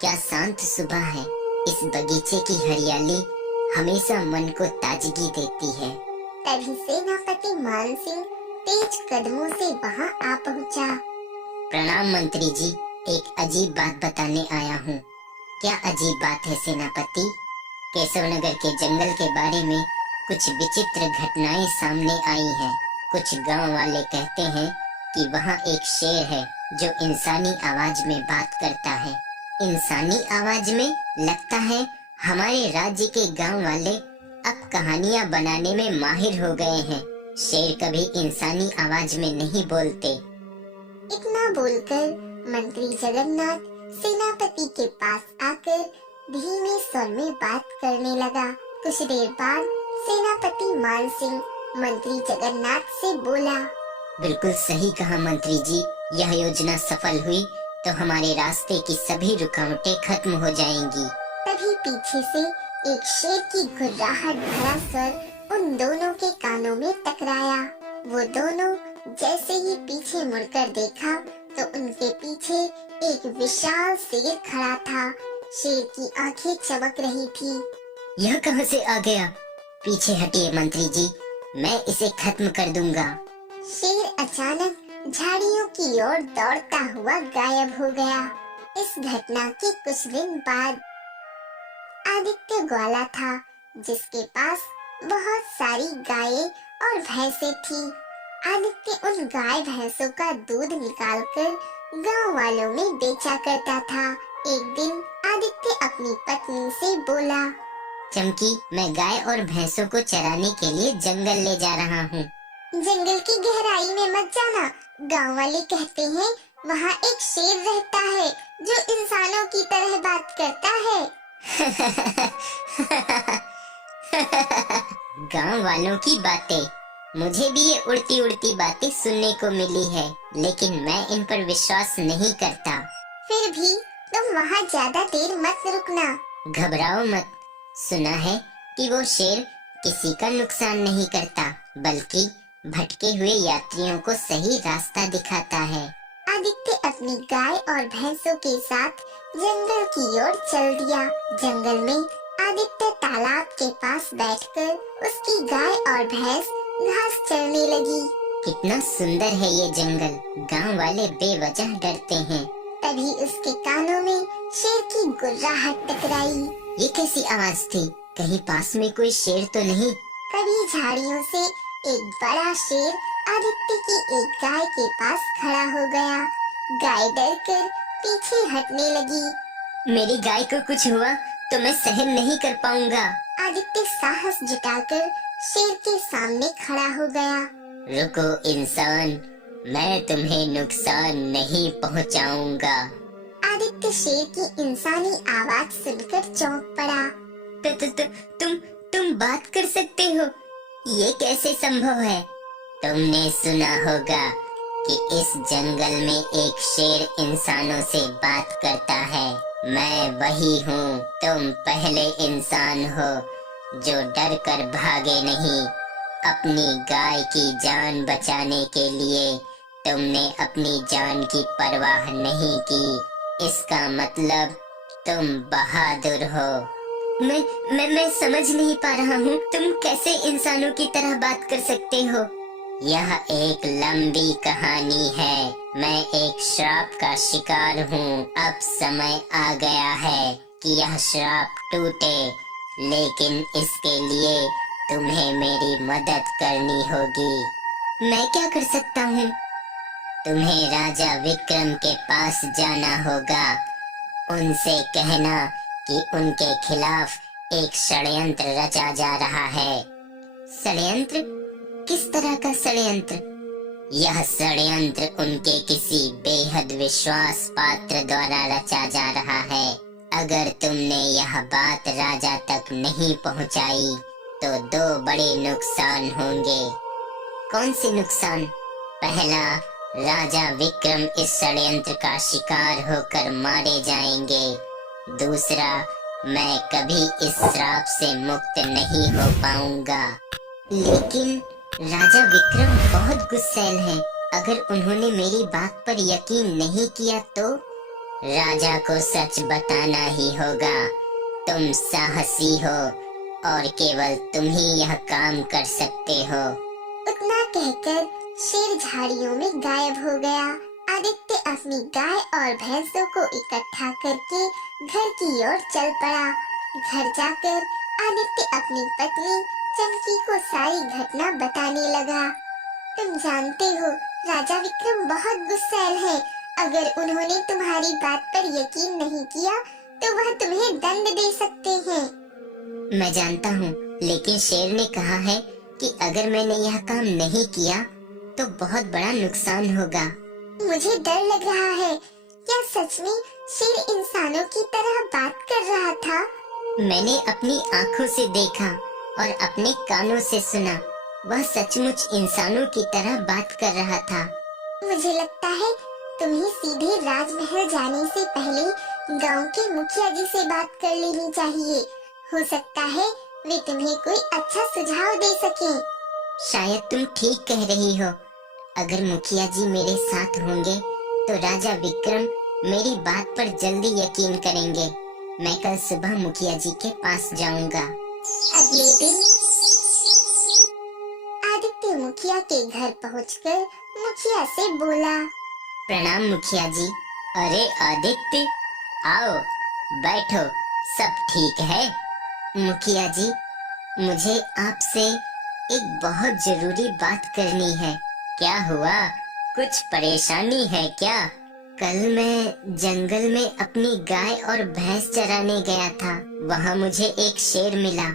क्या शांत सुबह है। इस बगीचे की हरियाली हमेशा मन को ताजगी देती है। तभी सेनापति मान सिंह तेज कदमों से वहां आ पहुंचा। प्रणाम मंत्री जी, एक अजीब बात बताने आया हूँ। क्या अजीब बात है सेनापति? केशवनगर के जंगल के बारे में कुछ विचित्र घटनाएं सामने आई हैं। कुछ गांव वाले कहते हैं कि वहाँ एक शेर है जो इंसानी आवाज में बात करता है। इंसानी आवाज में? लगता है हमारे राज्य के गांव वाले अब कहानियां बनाने में माहिर हो गए हैं। शेर कभी इंसानी आवाज में नहीं बोलते। इतना बोलकर मंत्री जगन्नाथ सेनापति के पास आकर धीमे स्वर में बात करने लगा। कुछ देर बाद सेनापति मान सिंह मंत्री जगन्नाथ से बोला, बिल्कुल सही कहा मंत्री जी, यह योजना सफल हुई तो हमारे रास्ते की सभी रुकावटें खत्म हो जाएंगी। तभी पीछे से एक शेर की घुर्राहट भरा स्वर उन दोनों के कानों में टकराया। वो दोनों जैसे ही पीछे मुड़कर देखा तो उनके पीछे एक विशाल शेर खड़ा था। शेर की आंखें चमक रही थी। यह कहां से आ गया? पीछे हटिए मंत्री जी, मैं इसे खत्म कर दूंगा। शेर अचानक झाड़ियों की ओर दौड़ता हुआ गायब हो गया। इस घटना के कुछ दिन बाद आदित्य ग्वाला था, जिसके पास बहुत सारी गायें और भैंसें थी। आदित्य उन गाय भैंसों का दूध निकालकर गांव वालों में बेचा करता था। एक दिन आदित्य अपनी पत्नी से बोला, चमकी, मैं गाय और भैंसों को चराने के लिए जंगल ले जा रहा हूँ। जंगल की गहराई में मत जाना, गांव वाले कहते हैं वहाँ एक शेर रहता है जो इंसानों की तरह बात करता है। गांव वालों की बातें, मुझे भी ये उड़ती उड़ती बातें सुनने को मिली है, लेकिन मैं इन पर विश्वास नहीं करता। फिर भी तुम वहाँ ज्यादा देर मत रुकना। घबराओ मत, सुना है कि वो शेर किसी का नुकसान नहीं करता, बल्कि भटके हुए यात्रियों को सही रास्ता दिखाता है। आदित्य अपनी गाय और भैंसों के साथ जंगल की ओर चल दिया। जंगल में आदित्य तालाब के पास बैठकर उसकी गाय और भैंस घास चरने लगी। कितना सुंदर है ये जंगल, गांव वाले बेवजह डरते हैं। तभी उसके कानों में शेर की गुर्राहट टकराई। ये कैसी आवाज थी? कहीं पास में कोई शेर तो नहीं? तभी झाड़ियों से एक बड़ा शेर आदित्य की एक गाय के पास खड़ा हो गया। गाय डरकर पीछे हटने लगी। मेरी गाय को कुछ हुआ तो मैं सहन नहीं कर पाऊंगा। आदित्य साहस जुटाकर शेर के सामने खड़ा हो गया। रुको इंसान, मैं तुम्हें नुकसान नहीं पहुंचाऊंगा। आदित्य शेर की इंसानी आवाज सुनकर चौंक पड़ा। तुम बात कर सकते हो? ये कैसे संभव है? तुमने सुना होगा कि इस जंगल में एक शेर इंसानों से बात करता है। मैं वही हूँ। तुम पहले इंसान हो जो डर कर भागे नहीं। अपनी गाय की जान बचाने के लिए तुमने अपनी जान की परवाह नहीं की। इसका मतलब तुम बहादुर हो। मैं समझ नहीं पा रहा हूँ, तुम कैसे इंसानों की तरह बात कर सकते हो? यह एक लंबी कहानी है। मैं एक श्राप का शिकार हूँ। अब समय आ गया है कि यह श्राप टूटे, लेकिन इसके लिए तुम्हें मेरी मदद करनी होगी। मैं क्या कर सकता हूँ? तुम्हें राजा विक्रम के पास जाना होगा। उनसे कहना कि उनके खिलाफ एक षड्यंत्र रचा जा रहा है। षड्यंत्र? किस तरह का षड्यंत्र? यह षड्यंत्र उनके किसी बेहद विश्वास पात्र द्वारा रचा जा रहा है। अगर तुमने यह बात राजा तक नहीं पहुंचाई तो दो बड़े नुकसान होंगे। कौन से नुकसान? पहला, राजा विक्रम इस षड्यंत्र का शिकार होकर मारे जाएंगे। दूसरा, मैं कभी इस श्राप से मुक्त नहीं हो पाऊंगा। लेकिन राजा विक्रम बहुत गुस्सैल हैं। अगर उन्होंने मेरी बात पर यकीन नहीं किया तो? राजा को सच बताना ही होगा। तुम साहसी हो और केवल तुम ही यह काम कर सकते हो। उतना कहकर शेर झाड़ियों में गायब हो गया। आदित्य अपनी गाय और भैंसों को इकट्ठा करके घर की ओर चल पड़ा। घर जाकर आदित्य अपनी पत्नी चमकी को सारी घटना बताने लगा। तुम जानते हो राजा विक्रम बहुत गुस्सैल है। अगर उन्होंने तुम्हारी बात पर यकीन नहीं किया तो वह तुम्हें दंड दे सकते हैं। मैं जानता हूँ, लेकिन शेर ने कहा है कि अगर मैंने यह काम नहीं किया तो बहुत बड़ा नुकसान होगा। मुझे डर लग रहा है। क्या सच में शेर इंसानों की तरह बात कर रहा था? मैंने अपनी आँखों से देखा और अपने कानों से सुना। वह सचमुच इंसानों की तरह बात कर रहा था। मुझे लगता है तुम्हें सीधे राजमहल जाने से पहले गांव के मुखिया जी से बात कर लेनी चाहिए। हो सकता है वे तुम्हें कोई अच्छा सुझाव दे सकें। शायद तुम ठीक कह रही हो। अगर मुखिया जी मेरे साथ होंगे तो राजा विक्रम मेरी बात पर जल्दी यकीन करेंगे। मैं कल सुबह मुखिया जी के पास जाऊंगा। अगले दिन आदित्य मुखिया के घर पहुंचकर मुखिया से बोला, प्रणाम मुखिया जी। अरे आदित्य, आओ बैठो, सब ठीक है? मुखिया जी, मुझे आपसे एक बहुत जरूरी बात करनी है। क्या हुआ? कुछ परेशानी है क्या? कल मैं जंगल में अपनी गाय और भैंस चराने गया था। वहाँ मुझे एक शेर मिला।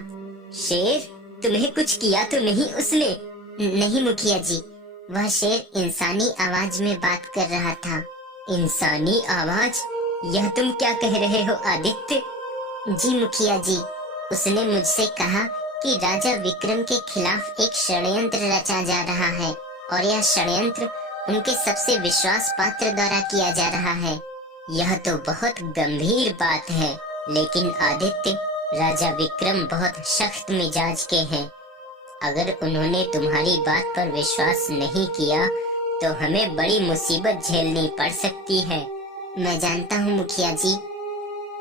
शेर? तुम्हें कुछ किया तो नहीं उसने? नहीं मुखिया जी, वह शेर इंसानी आवाज में बात कर रहा था। इंसानी आवाज? यह तुम क्या कह रहे हो आदित्य? जी मुखिया जी, उसने मुझसे कहा कि राजा विक्रम के खिलाफ एक षड्यंत्र रचा जा रहा है और यह षड्यंत्र उनके सबसे विश्वास पात्र द्वारा किया जा रहा है। यह तो बहुत गंभीर बात है। लेकिन आदित्य, राजा विक्रम बहुत सख्त मिजाज के हैं। अगर उन्होंने तुम्हारी बात पर विश्वास नहीं किया तो हमें बड़ी मुसीबत झेलनी पड़ सकती है। मैं जानता हूँ मुखिया जी,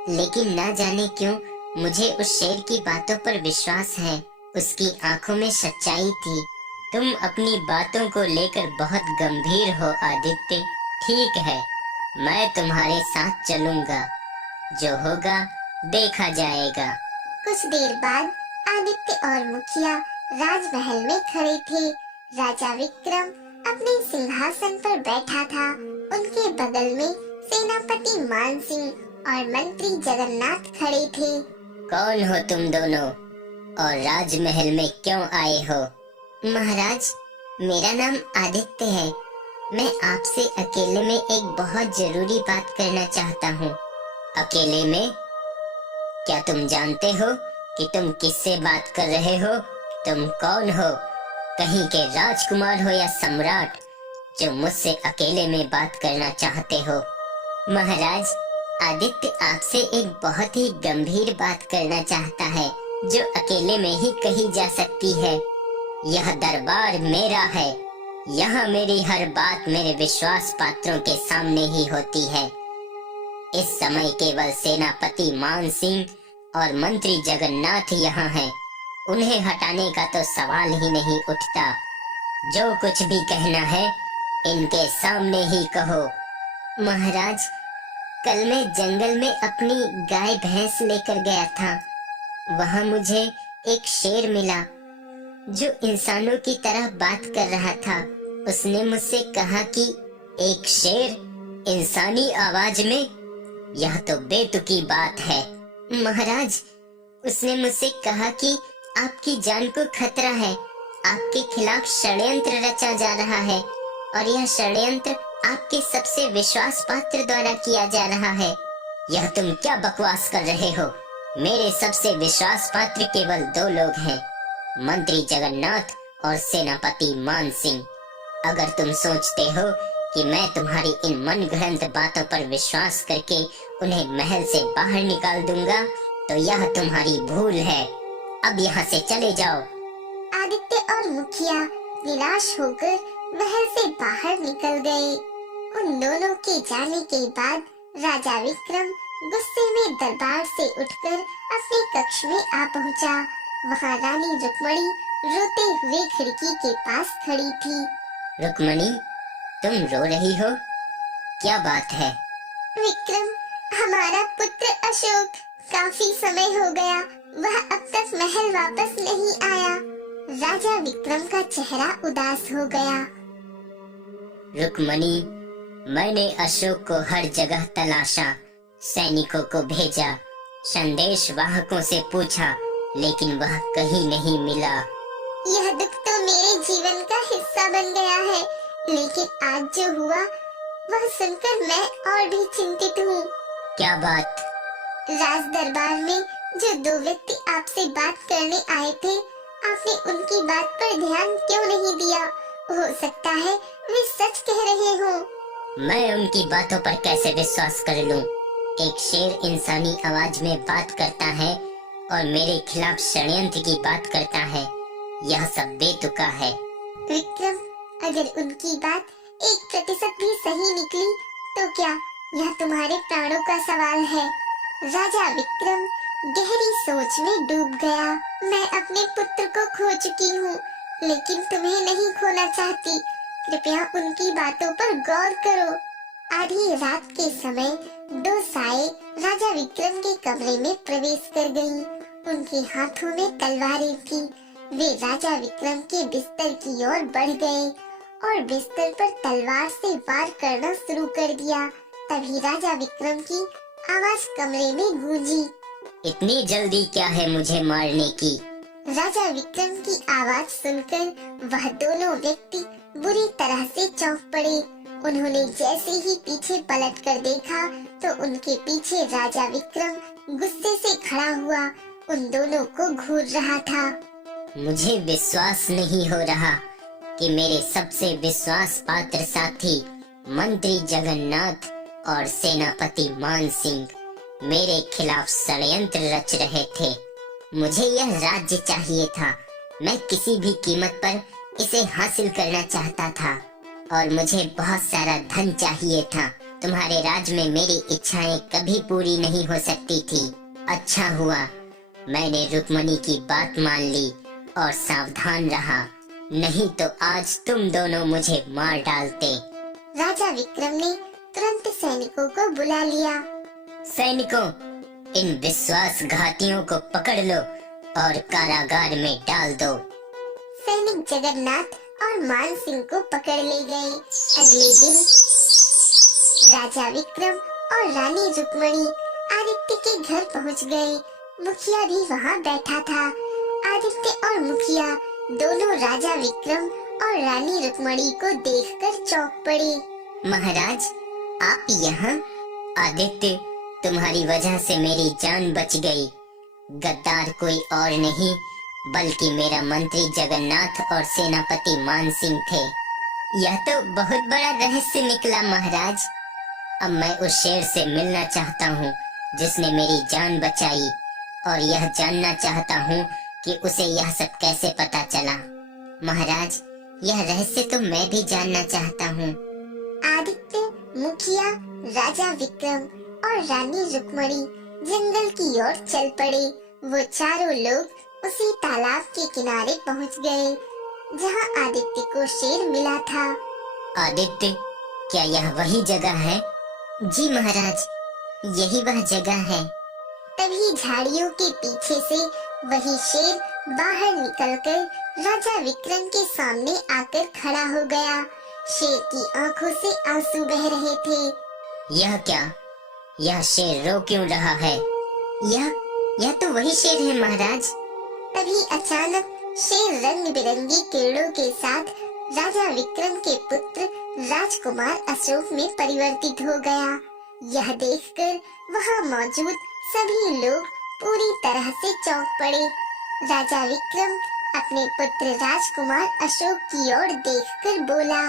लेकिन ना जाने क्यों मुझे उस शेर की बातों पर विश्वास है। उसकी आंखों में सच्चाई थी। तुम अपनी बातों को लेकर बहुत गंभीर हो आदित्य। ठीक है, मैं तुम्हारे साथ चलूंगा। जो होगा देखा जाएगा। कुछ देर बाद आदित्य और मुखिया राजमहल में खड़े थे। राजा विक्रम अपने सिंहासन पर बैठा था। उनके बगल में सेनापति मानसिंह और मंत्री जगन्नाथ खड़े थे। कौन हो तुम दोनों और राजमहल में क्यों आए हो? महाराज, मेरा नाम आदित्य है। मैं आपसे अकेले में एक बहुत जरूरी बात करना चाहता हूँ। अकेले में? क्या तुम जानते हो कि तुम किससे बात कर रहे हो? तुम कौन हो? कहीं के राजकुमार हो या सम्राट जो मुझसे अकेले में बात करना चाहते हो? महाराज, आदित्य आपसे एक बहुत ही गंभीर बात करना चाहता है जो अकेले में ही कही जा सकती है। यह दरबार मेरा है। यहाँ मेरी हर बात मेरे विश्वास पात्रों के सामने ही होती है। इस समय केवल सेनापति मान सिंह और मंत्री जगन्नाथ यहाँ हैं। उन्हें हटाने का तो सवाल ही नहीं उठता। जो कुछ भी कहना है इनके सामने ही कहो। महाराज, कल मैं जंगल में अपनी गाय भैंस लेकर गया था। वहाँ मुझे एक शेर मिला जो इंसानों की तरह बात कर रहा था। उसने मुझसे कहा कि एक शेर इंसानी आवाज में? यह तो बेतुकी बात है। महाराज, उसने मुझसे कहा कि आपकी जान को खतरा है। आपके खिलाफ षड्यंत्र रचा जा रहा है और यह षड्यंत्र आपके सबसे विश्वास पात्र द्वारा किया जा रहा है। यह तुम क्या बकवास कर रहे हो? मेरे सबसे विश्वास पात्र केवल दो लोग हैं, मंत्री जगन्नाथ और सेनापति मान सिंह। अगर तुम सोचते हो कि मैं तुम्हारी इन मनगढ़ंत बातों पर विश्वास करके उन्हें महल से बाहर निकाल दूंगा तो यह तुम्हारी भूल है। अब यहाँ से चले जाओ। आदित्य और मुखिया निराश होकर महल से बाहर निकल गए। उन दोनों के जाने के बाद राजा विक्रम गुस्से में दरबार से उठकर अपने कक्ष में आ पहुंचा। वहां रानी रुक्मणी रोते हुए खिड़की के पास खड़ी थी। रुक्मणी, तुम रो रही हो? क्या बात है? विक्रम, हमारा पुत्र अशोक काफी समय हो गया, वह अब तक महल वापस नहीं आया। राजा विक्रम का चेहरा उदास हो गया। रुक्मणी, मैंने अशोक को हर जगह तलाशा, सैनिकों को भेजा, संदेश वाहकों से पूछा, लेकिन वह कहीं नहीं मिला। यह दुख तो मेरे जीवन का हिस्सा बन गया है, लेकिन आज जो हुआ वह सुनकर मैं और भी चिंतित हूँ। क्या बात? राज दरबार में जो दो व्यक्ति आपसे बात करने आए थे, आपने उनकी बात पर ध्यान क्यों नहीं दिया? हो सकता है वे सच कह रहे हो। मैं उनकी बातों पर कैसे विश्वास कर लूं? एक शेर इंसानी आवाज में बात करता है और मेरे खिलाफ षड्यंत्र की बात करता है। यह सब बेतुका है। विक्रम, अगर उनकी बात 1% भी सही निकली तो क्या यह तुम्हारे प्राणों का सवाल है? राजा विक्रम गहरी सोच में डूब गया। मैं अपने पुत्र को खो चुकी हूँ, लेकिन तुम्हें नहीं खोना चाहती। कृपया उनकी बातों पर गौर करो। आधी रात के समय दो साए राजा विक्रम के कमरे में प्रवेश कर गईं। उनके हाथों में तलवारें थी। वे राजा विक्रम के बिस्तर की ओर बढ़ गए और बिस्तर पर तलवार से वार करना शुरू कर दिया। तभी राजा विक्रम की आवाज कमरे में गूंजी। इतनी जल्दी क्या है मुझे मारने की? राजा विक्रम की आवाज सुनकर वह दोनों व्यक्ति बुरी तरह से चौंक पड़े। उन्होंने जैसे ही पीछे पलट कर देखा तो उनके पीछे राजा विक्रम गुस्से से खड़ा हुआ उन दोनों को घूर रहा था। मुझे विश्वास नहीं हो रहा कि मेरे सबसे विश्वास पात्र साथी मंत्री जगन्नाथ और सेनापति मान सिंह मेरे खिलाफ षड्यंत्र रच रहे थे। मुझे यह राज्य चाहिए था। मैं किसी भी कीमत पर इसे हासिल करना चाहता था और मुझे बहुत सारा धन चाहिए था। तुम्हारे राज में मेरी इच्छाएं कभी पूरी नहीं हो सकती थी। अच्छा हुआ मैंने रुक्मणी की बात मान ली और सावधान रहा, नहीं तो आज तुम दोनों मुझे मार डालते। राजा विक्रम ने तुरंत सैनिकों को बुला लिया। सैनिकों, इन विश्वासघातियों को पकड़ लो और कारागार में डाल दो। सैनिक जगन्नाथ और मान सिंह को पकड़ ले गए। अगले दिन राजा विक्रम और रानी रुक्मणी आदित्य के घर पहुंच गए। मुखिया भी वहां बैठा था। आदित्य और मुखिया दोनों राजा विक्रम और रानी रुक्मणी को देखकर चौंक पड़े। महाराज, आप यहाँ? आदित्य, तुम्हारी वजह से मेरी जान बच गई। गद्दार कोई और नहीं बल्कि मेरा मंत्री जगन्नाथ और सेनापति मान सिंह थे। यह तो बहुत बड़ा रहस्य निकला महाराज। अब मैं उस शेर से मिलना चाहता हूँ जिसने मेरी जान बचाई और यह जानना चाहता हूँ कि उसे यह सब कैसे पता चला। महाराज, यह रहस्य तो मैं भी जानना चाहता हूँ। आदित्य, मुखिया, राजा विक्रम और रानी रुक्मणी जंगल की ओर चल पड़े। वो चारों लोग उसी तालाब के किनारे पहुंच गए जहां आदित्य को शेर मिला था। आदित्य, क्या यह वही जगह है? जी महाराज, यही वह जगह है। तभी झाड़ियों के पीछे से वही शेर बाहर निकलकर राजा विक्रम के सामने आकर खड़ा हो गया। शेर की आंखों से आंसू बह रहे थे। यह क्या? यह शेर रो क्यों रहा है? यह तो वही शेर है महाराज। तभी अचानक शेर रंग बिरंगी किरणों के साथ राजा विक्रम के पुत्र राजकुमार अशोक में परिवर्तित हो गया। यह देखकर वहां मौजूद सभी लोग पूरी तरह से चौंक पड़े। राजा विक्रम अपने पुत्र राजकुमार अशोक की ओर देखकर बोला,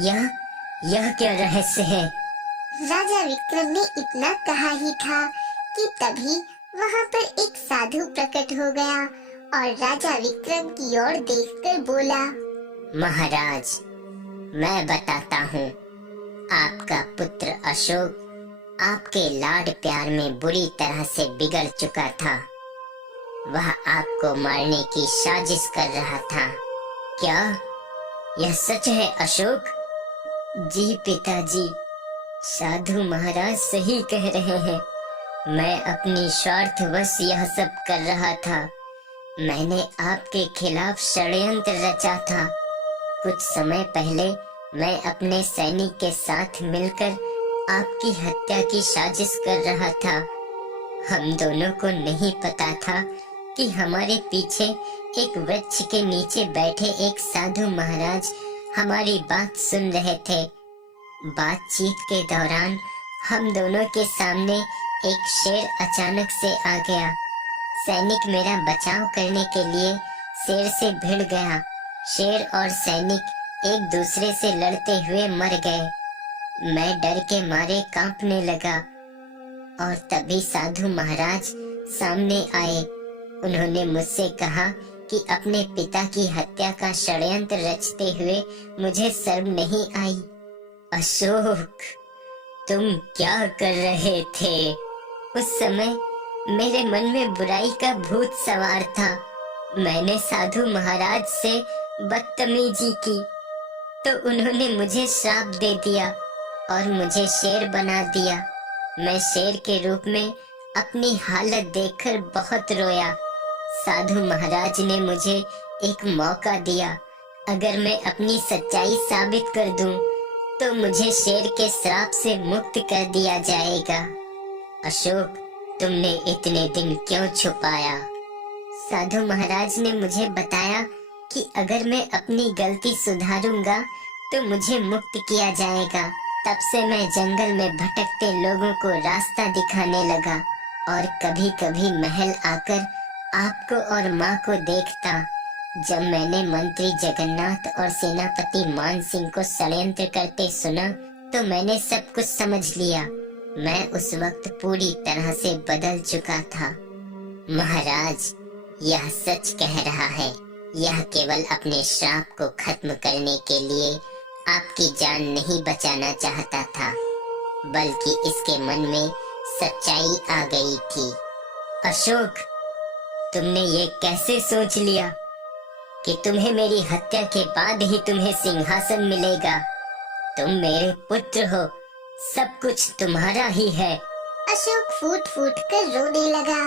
यह क्या रहस्य है? राजा विक्रम ने इतना कहा ही था कि तभी वहां पर एक साधु प्रकट हो गया और राजा विक्रम की ओर देखकर बोला, महाराज, मैं बताता हूँ। आपका पुत्र अशोक आपके लाड प्यार में बुरी तरह से बिगड़ चुका था। वह आपको मारने की साजिश कर रहा था। क्या यह सच है अशोक? जी पिताजी, साधु महाराज सही कह रहे हैं। मैं अपनी स्वार्थवश यह सब कर रहा था। मैंने आपके खिलाफ षड्यंत्र रचा था। कुछ समय पहले मैं अपने सैनिक के साथ मिलकर आपकी हत्या की साजिश कर रहा था। हम दोनों को नहीं पता था कि हमारे पीछे एक वृक्ष के नीचे बैठे एक साधु महाराज हमारी बात सुन रहे थे। बातचीत के दौरान हम दोनों के सामने एक शेर अचानक से आ गया। सैनिक मेरा बचाव करने के लिए शेर से भिड़ गया। शेर और सैनिक एक दूसरे से लड़ते हुए मर गए। मैं डर के मारे कांपने लगा और तभी साधु महाराज सामने आए। उन्होंने मुझसे कहा कि अपने पिता की हत्या का षड्यंत्र रचते हुए मुझे शर्म नहीं आई। अशोक, तुम क्या कर रहे थे? उस समय मेरे मन में बुराई का भूत सवार था। मैंने साधु महाराज से बदतमीजी की तो उन्होंने मुझे श्राप दे दिया और मुझे शेर बना दिया। मैं शेर के रूप में अपनी हालत देखकर बहुत रोया। साधु महाराज ने मुझे एक मौका दिया। अगर मैं अपनी सच्चाई साबित कर दूं तो मुझे शेर के श्राप से मुक्त कर दिया जाएगा। अशोक, तुमने इतने दिन क्यों छुपाया? साधु महाराज ने मुझे बताया कि अगर मैं अपनी गलती सुधारूंगा तो मुझे मुक्त किया जाएगा। तब से मैं जंगल में भटकते लोगों को रास्ता दिखाने लगा और कभी कभी महल आकर आपको और माँ को देखता। जब मैंने मंत्री जगन्नाथ और सेनापति मान सिंह को षड्यंत्र करते सुना तो मैंने सब कुछ समझ लिया। मैं उस वक्त पूरी तरह से बदल चुका था। महाराज, यह सच कह रहा है। यह केवल अपने श्राप को खत्म करने के लिए आपकी जान नहीं बचाना चाहता था, बल्कि इसके मन में सच्चाई आ गई थी। अशोक, तुमने ये कैसे सोच लिया कि तुम्हें मेरी हत्या के बाद ही तुम्हें सिंहासन मिलेगा? तुम मेरे पुत्र हो, सब कुछ तुम्हारा ही है। अशोक फूट फूट कर रोने लगा।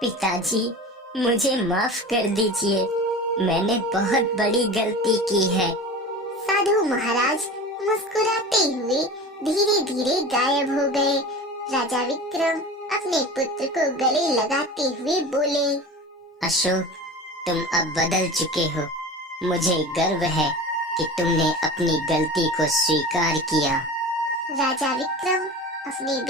पिताजी, मुझे माफ कर दीजिए। मैंने बहुत बड़ी गलती की है। साधु महाराज मुस्कुराते हुए धीरे धीरे गायब हो गए। राजा विक्रम अपने पुत्र को गले लगाते हुए बोले, अशोक, तुम अब बदल चुके हो। मुझे गर्व है कि तुमने अपनी गलती को स्वीकार किया। राजा विक्रम अपने